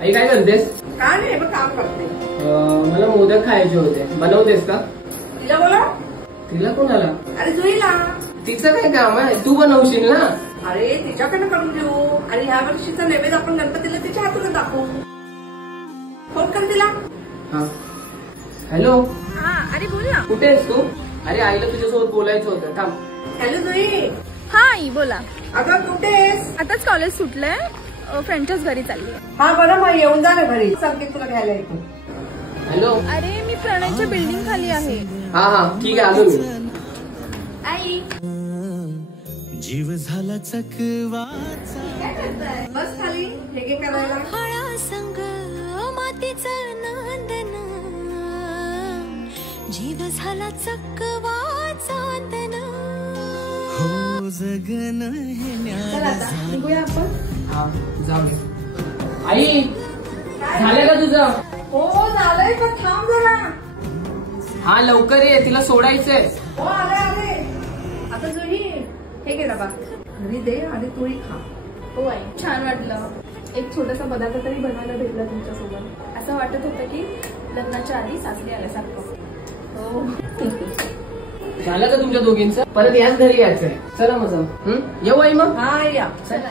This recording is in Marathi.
आई काय करतेस? काय नाही, बघ काम करते. मला मोदक खायचे होते, बनवतेस का? तिला बोला. तिला कोणाला? अरे जुईला. तिचं काय काम आहे, तू बनवशील ना. अरे तिच्याकडे करून घेऊ आणि ह्या वर्षीचा नैवेद्य आपण गणपतीला तिच्या हातून दाखवू. फोन कर तिला. हा हॅलो. हा अरे बोल ना. कुठे आहेस तू? अरे आईला तुझ्यासोबत बोलायचं होतं, थांब. हॅलो जुई. हा आई बोला. अगं कुठे आहेस? आताच कॉलेज सुटलंय, फ्रेंडच्याच घरी चालली. हा बरं, मग येऊन जा ना घरी, संकेत तुला घ्यायला येतो. हॅलो. अरे मी प्रणयच्या बिल्डिंग खाली आहे. हा हा ठीक आहे, आलो मी. आई जीव झाला चकवाचा. काय करताय? बस खाली, हे घे करायला. हळा संग मातीचं नांदन, जीव झाला चकवा चांदन. हो जगन हे चला आता निघूया आपण. हा जाऊ. आई झालं का तुझं? हो झालंय, पण थांब जरा. हा लवकर ये, तिला सोडायचंय. हो आले आले. आता जुई हे घे डबा, घरी दे आणि तूही खा. हो आई छान वाटलं, एक छोटासा पदार्थ तरी बनवायला भेटला तुमच्यासोबत. असं वाटत होतं की लग्नाच्या आधी सासरी आल्यासारखं. हो झालं का तुमच्या दोघींचं? परत याच घरी यायचंय. चला मग जाऊ. येऊ आई मग. हा या. चला.